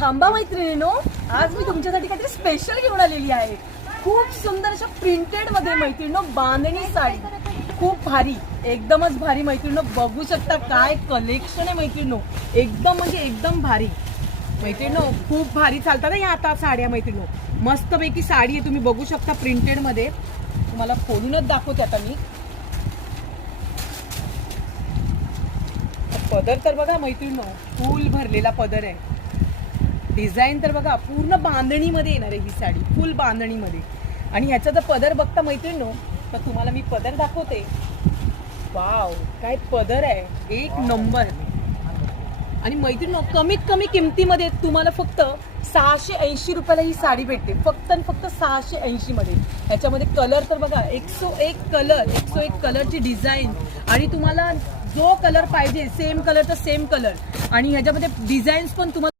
थांबा मैत्रिणीनो, आज मी तुमच्यासाठी काहीतरी स्पेशल घेऊन आलेली आहे. खूप सुंदर अशा प्रिंटेड मध्ये मैत्रिणीनो बांधणी साडी, खूप भारी, एकदमच भारी मैत्रिणीनो. बघू शकता काय कलेक्शन आहे मैत्रिणीनो, एकदम म्हणजे एकदम भारी मैत्रिणीनो. खूप भारी चालतात या आता साड्या मैत्रिणीनो. मस्तपैकी साडी आहे, तुम्ही बघू शकता प्रिंटेड मध्ये. तुम्हाला खोलूनच दाखवते आता मी. पदर तर बघा मैत्रिणीनो, फुल भरलेला पदर आहे. डिझाईन तर बघा पूर्ण बांधणीमध्ये येणार आहे ही साडी, फुल बांधणीमध्ये. आणि ह्याचा जर पदर बघता मैत्रिणीनो, तर तुम्हाला मी पदर दाखवते. वाव, काय पदर आहे, एक नंबर. आणि मैत्रिणीनो कमीत कमी किमतीमध्ये तुम्हाला फक्त 680 रुपयाला ही साडी भेटते, फक्त आणि फक्त 680 मध्ये. ह्याच्यामध्ये कलर तर बघा 101 कलर, 101 कलरची डिझाईन. आणि तुम्हाला जो कलर पाहिजे सेम कलरचा सेम कलर. आणि ह्याच्यामध्ये डिझाईन्स पण तुम्हाला